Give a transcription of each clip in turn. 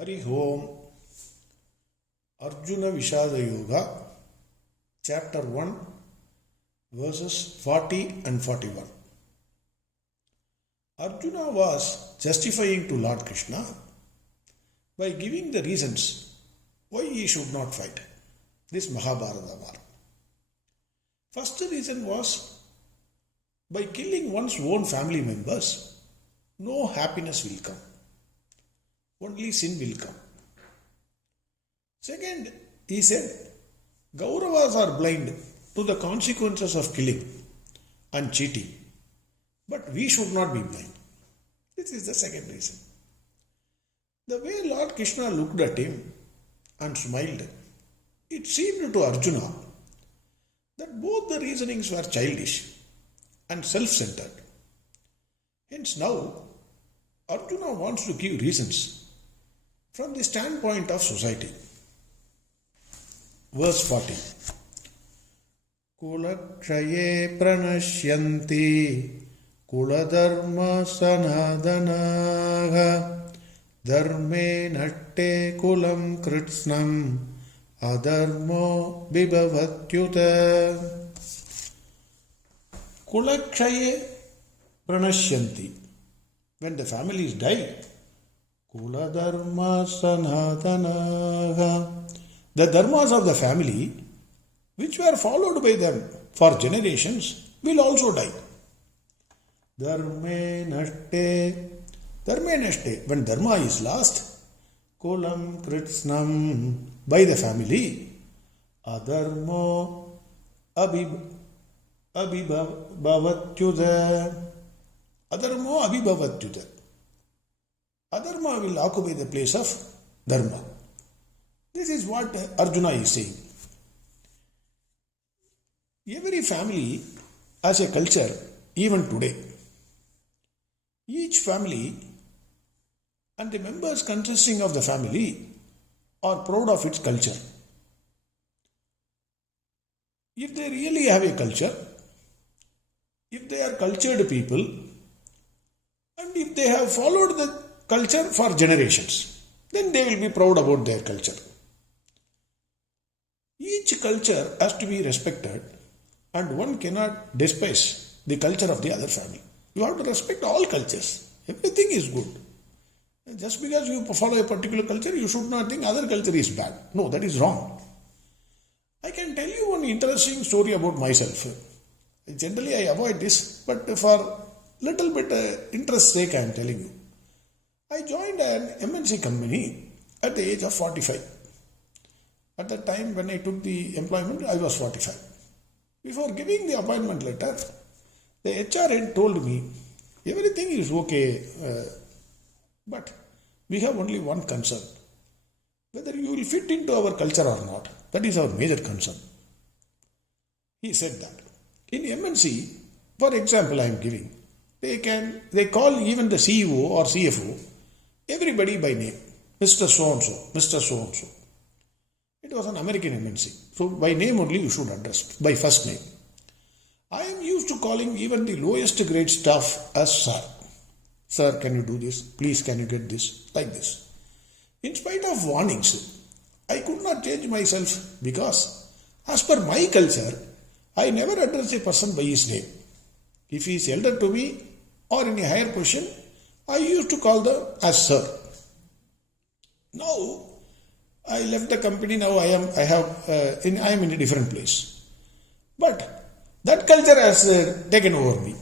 Hari Om. Arjuna Vishada Yoga, Chapter 1, verses 40 and 41. Arjuna was justifying to Lord Krishna by giving the reasons why he should not fight this Mahabharata war. First reason was, by killing one's own family members, no happiness will come. Only sin will come. Second, he said, Kauravas are blind to the consequences of killing and cheating, but we should not be blind. This is the second reason. The way Lord Krishna looked at him and smiled, it seemed to Arjuna that both the reasonings were childish and self-centered. Hence now, Arjuna wants to give reasons from the standpoint of society. Verse 40. Kulakshaye pranashyanti kuladharma sanadanaha dharme natte kulam kritsnam adharmo vibhavatyuta. Kulakshaye pranashyanti. When the families die, kuladharma sanadanaha. The dharmas of the family, which were followed by them for generations, will also die. Dharme nashte. Dharme nashte. When dharma is lost, kulam kritsnam, by the family, adharmo abhibhavatyuta. Adharmo abhibhavatyuta. Adharma will occupy the place of dharma. This is what Arjuna is saying. Every family has a culture even today. Each family and the members consisting of the family are proud of its culture. If they really have a culture, if they are cultured people, and if they have followed the culture for generations, then they will be proud about their culture. Each culture has to be respected and one cannot despise the culture of the other family. You have to respect all cultures. Everything is good. Just because you follow a particular culture, you should not think other culture is bad. No, that is wrong. I can tell you one interesting story about myself. Generally I avoid this, but for little bit interest sake I am telling you. I joined an MNC company at the age of 45. At the time when I took the employment, I was 45. Before giving the appointment letter, the HR head told me, everything is okay, but we have only one concern. Whether you will fit into our culture or not, that is our major concern. He said that. In MNC, for example I am giving, they call even the CEO or CFO, everybody by name, Mr. So-and-so, Mr. So-and-so. It was an American MNC. So by name only you should address, by first name. I am used to calling even the lowest grade staff as sir. Sir, can you do this? Please, can you get this? Like this. In spite of warnings, I could not change myself because as per my culture, I never address a person by his name. If he is elder to me or in a higher position, I used to call them as sir. Now, I left the company. Now I am in a different place. But that culture has taken over me.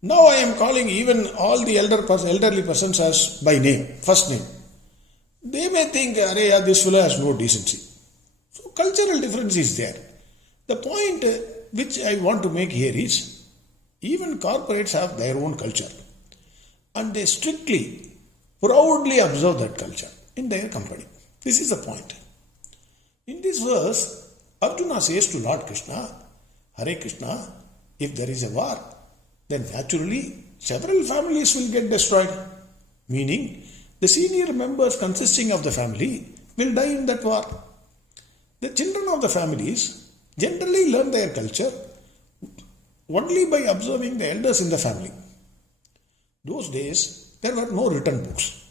Now I am calling even all the elderly persons as by name, first name. They may think, this fellow has no decency. So cultural difference is there. The point which I want to make here is, even corporates have their own culture. And they strictly, proudly observe that culture in their company. This is the point. In this verse, Arjuna says to Lord Krishna, Hare Krishna, if there is a war, then naturally several families will get destroyed. Meaning, the senior members consisting of the family will die in that war. The children of the families generally learn their culture only by observing the elders in the family. Those days, there were no written books.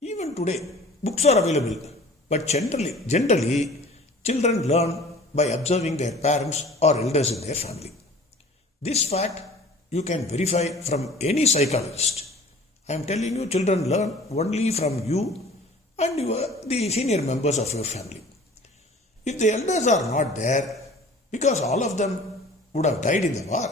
Even today, books are available, but generally, children learn by observing their parents or elders in their family. This fact you can verify from any psychologist. I am telling you, children learn only from you and the senior members of your family. If the elders are not there, because all of them would have died in the war,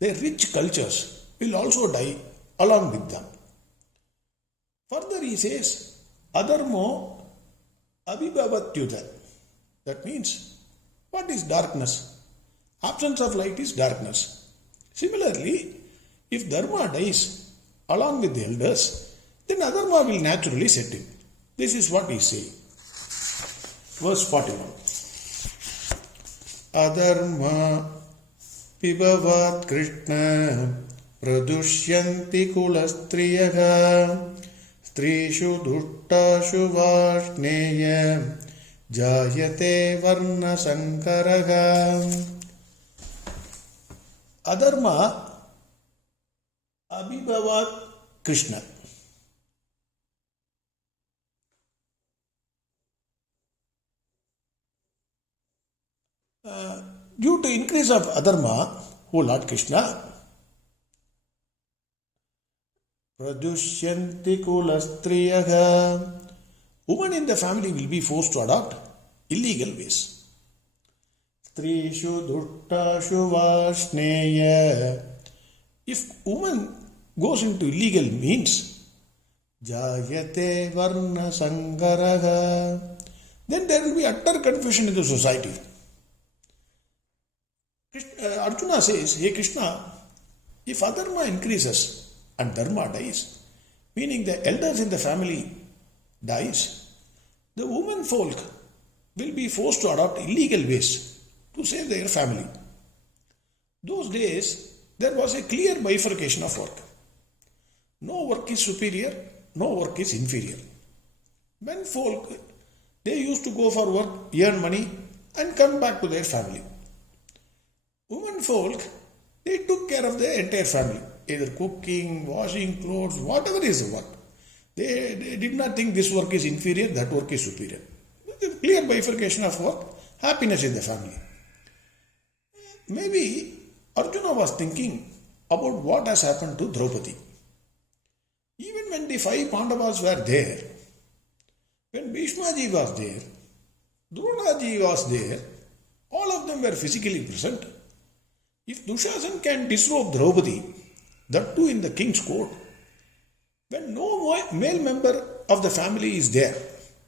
their rich cultures will also die along with them. Further he says, Adharmo abhibhavatyuta. That means, what is darkness? Absence of light is darkness. Similarly, if dharma dies along with the elders, then adharma will naturally set in. This is what he says. Verse 41. Adharma pibhavat krishna pradushyanti kulastriyaha strishu duttashu vashneya jayate varna sankaraha. Adharma abhibhavat Krishna. Due to increase of adharma, O Lord Krishna, pradushyanti kulastriyaha, women in the family will be forced to adopt illegal ways. Strishu duttashu vashneya. If woman goes into illegal means, jayate varna sankaraha, then there will be utter confusion in the society. Arjuna says, Hey Krishna, if adharma increases and dharma dies, meaning the elders in the family dies, the women folk will be forced to adopt illegal ways to save their family. Those days, there was a clear bifurcation of work. No work is superior, no work is inferior. Men folk, they used to go for work, earn money and come back to their family. Women folk, they took care of the entire family, either cooking, washing clothes, whatever is the work. They did not think this work is inferior, that work is superior. Clear bifurcation of work, happiness in the family. Maybe Arjuna was thinking about what has happened to Draupadi. Even when the 5 Pandavas were there, when Bhishmaji was there, Dronaji was there, all of them were physically present. If Dushasan can disrobe Draupadi, that too in the king's court, when no male member of the family is there,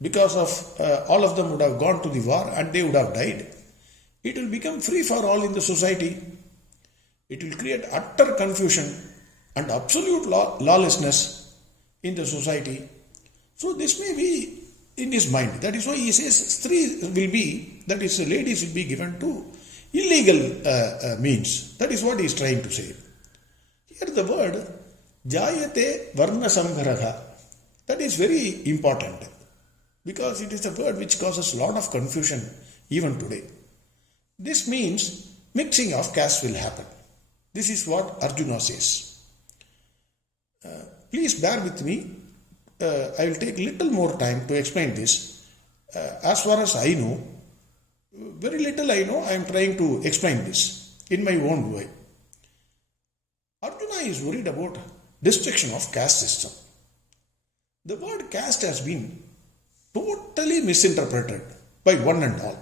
because of all of them would have gone to the war and they would have died, it will become free for all in the society. It will create utter confusion and absolute lawlessness in the society. So this may be in his mind. That is why he says stri will be, that is ladies will be given to illegal means. That is what he is trying to say. Here the word jayate varna samgharaha, that is very important because it is a word which causes a lot of confusion even today. This means mixing of caste will happen. This is what Arjuna says. Please bear with me. I will take little more time to explain this. As far as I know, very little I know, I am trying to explain this in my own way. Arjuna is worried about destruction of caste system. The word caste has been totally misinterpreted by one and all.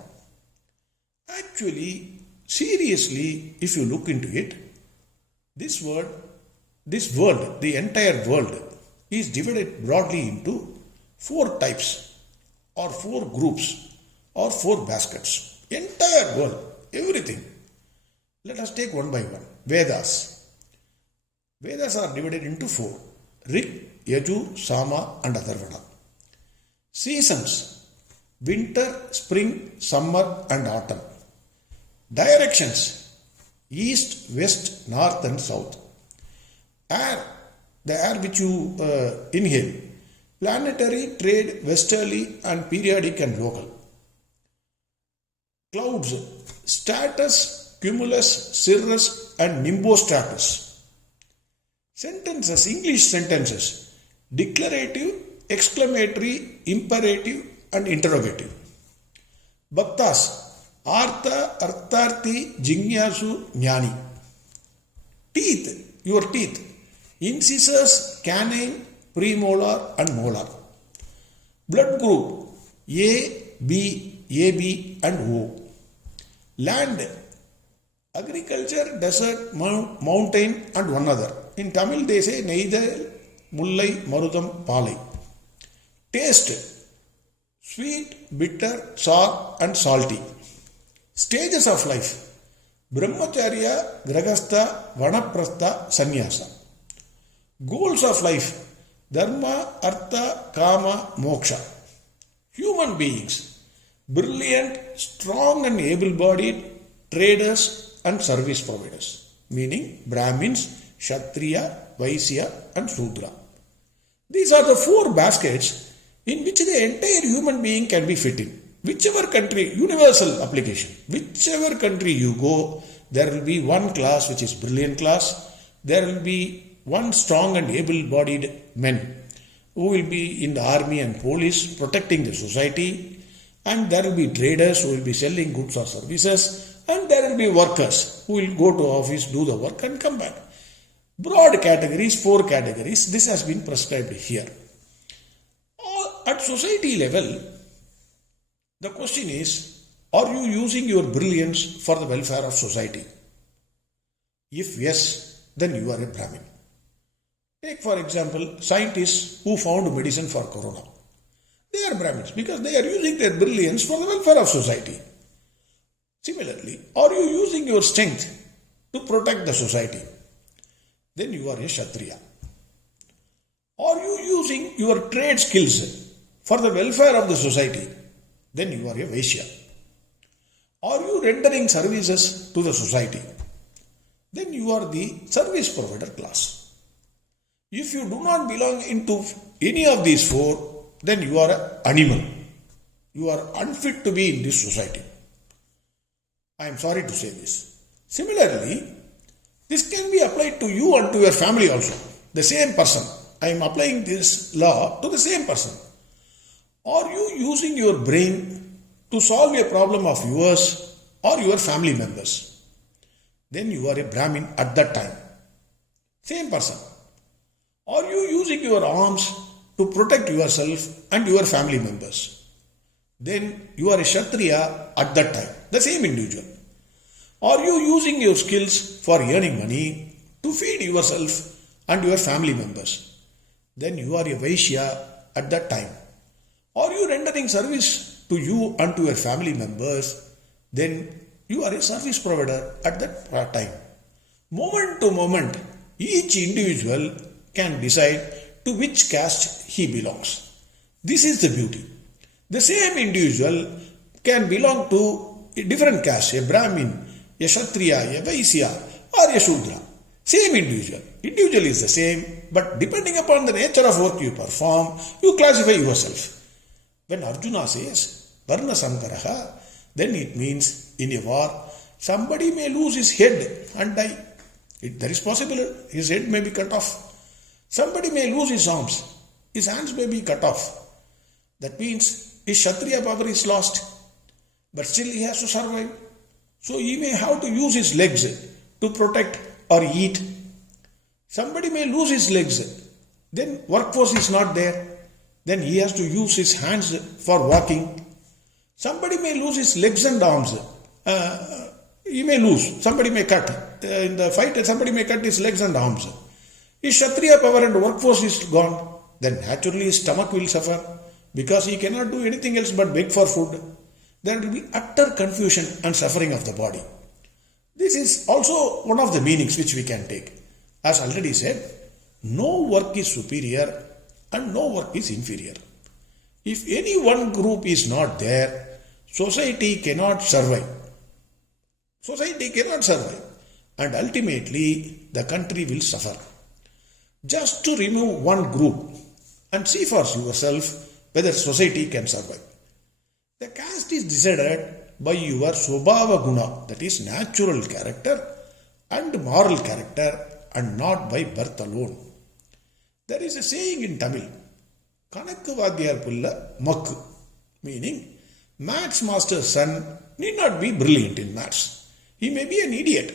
Actually, seriously, if you look into it, this world, the entire world is divided broadly into 4 types or 4 groups or 4 baskets. Entire world, everything. Let us take one by one. Vedas. Vedas are divided into 4. Rig, Yaju, Sama and Atharvana. Seasons. Winter, spring, summer and autumn. Directions. East, west, north and south. Air. The air which you inhale. Planetary, trade, westerly and periodic and local. Clouds. Stratus, cumulus, cirrus and nimbostratus. Sentences, English sentences. Declarative, exclamatory, imperative and interrogative. Bhaktas, Artha, Artharthi, Jingyasu, Jnani. Teeth, your teeth. Incisors, canine, premolar and molar. Blood group, A, B, AB and O. Land, agriculture, desert, mountain and one other. In Tamil they say neither, mullai, marudam, palai. Taste, sweet, bitter, sour and salty. Stages of life, brahmacharya, grahastha, vanaprastha, sannyasa. Goals of life, dharma, artha, kama, moksha. Human beings, brilliant, strong and able-bodied traders and service providers, meaning Brahmins, Kshatriya, Vaisya and Sudra. These are the four baskets in which the entire human being can be fit in. Whichever country, universal application, whichever country you go, there will be one class which is brilliant class, there will be one strong and able-bodied men who will be in the army and police protecting the society, and there will be traders who will be selling goods or services, and there will be workers who will go to office, do the work and come back. Broad categories, four categories, this has been prescribed here. At society level, the question is, are you using your brilliance for the welfare of society? If yes, then you are a Brahmin. Take for example, scientists who found medicine for corona. They are Brahmins because they are using their brilliance for the welfare of society. Similarly, are you using your strength to protect the society? Then you are a Kshatriya. Are you using your trade skills for the welfare of the society? Then you are a Vaishya. Are you rendering services to the society? Then you are the service provider class. If you do not belong into any of these four, then you are an animal. You are unfit to be in this society. I am sorry to say this. Similarly, this can be applied to you and to your family also. The same person. I am applying this law to the same person. Are you using your brain to solve a problem of yours or your family members? Then you are a Brahmin at that time. Same person. Are you using your arms to protect yourself and your family members? Then you are a Kshatriya at that time, the same individual. Are you using your skills for earning money to feed yourself and your family members? Then you are a Vaishya at that time. Are you rendering service to you and to your family members? Then you are a service provider at that time. Moment to moment, each individual can decide to which caste he belongs. This is the beauty. The same individual can belong to a different caste, a Brahmin, a Kshatriya, a Vaisya or a Shudra. Same individual. Individual is the same, but depending upon the nature of work you perform, you classify yourself. When Arjuna says, Varna Sankaraha, then it means in a war, somebody may lose his head and die. There is possible his head may be cut off. Somebody may lose his arms. His hands may be cut off. That means his Kshatriya power is lost. But still he has to survive. So he may have to use his legs to protect or eat. Somebody may lose his legs. Then workforce is not there. Then he has to use his hands for walking. Somebody may lose his legs and arms. He may lose. Somebody may cut. In the fight, somebody may cut his legs and arms. His Kshatriya power and workforce is gone. Then naturally his stomach will suffer because he cannot do anything else but beg for food. There will be utter confusion and suffering of the body. This is also one of the meanings which we can take. As already said, no work is superior and no work is inferior. If any one group is not there, society cannot survive. Society cannot survive, and ultimately the country will suffer. Just to remove one group and see for yourself whether society can survive. The caste is decided by your Swabhava Guna, that is natural character and moral character, and not by birth alone. There is a saying in Tamil, Kanakku Vadiyar Pulla Makku, meaning maths master's son need not be brilliant in maths. He may be an idiot.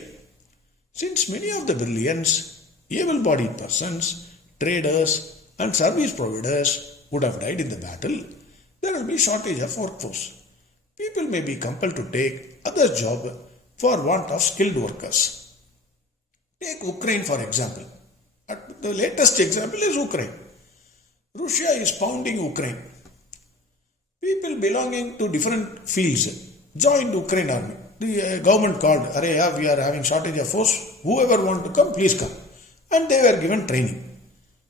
Since many of the brilliants, able-bodied persons, traders and service providers would have died in the battle, there will be shortage of workforce. People may be compelled to take other job for want of skilled workers. Take Ukraine for example. The latest example is Ukraine. Russia is pounding Ukraine. People belonging to different fields joined Ukraine army. The government called, we are having shortage of force. Whoever want to come, please come. And they were given training.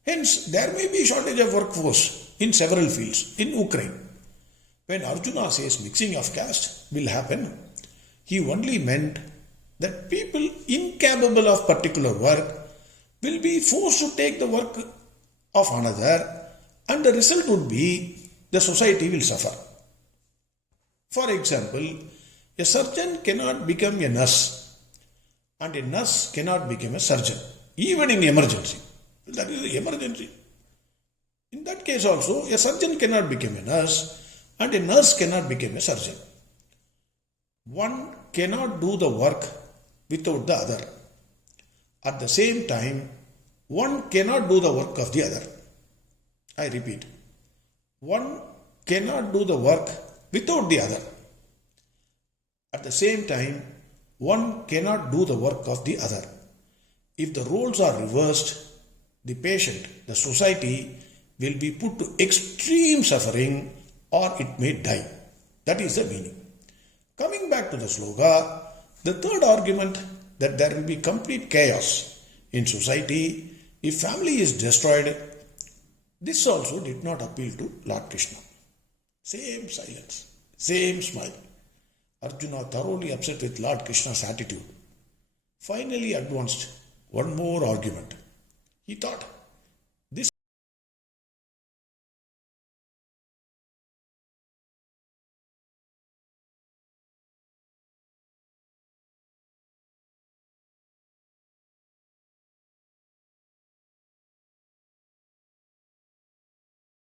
Hence, there may be shortage of workforce in several fields in Ukraine. When Arjuna says mixing of caste will happen, he only meant that people incapable of particular work will be forced to take the work of another, and the result would be the society will suffer. For example, a surgeon cannot become a nurse, and a nurse cannot become a surgeon, even in emergency. That is the emergency. In that case also, a surgeon cannot become a nurse, and a nurse cannot become a surgeon. One cannot do the work without the other. At the same time, one cannot do the work of the other. I repeat, one cannot do the work without the other. At the same time, one cannot do the work of the other. If the roles are reversed, the patient, the society will be put to extreme suffering or it may die. That is the meaning. Coming back to the sloga, the third argument that there will be complete chaos in society if family is destroyed, this also did not appeal to Lord Krishna. Same silence, same smile. Arjuna, thoroughly upset with Lord Krishna's attitude, finally advanced one more argument. He thought,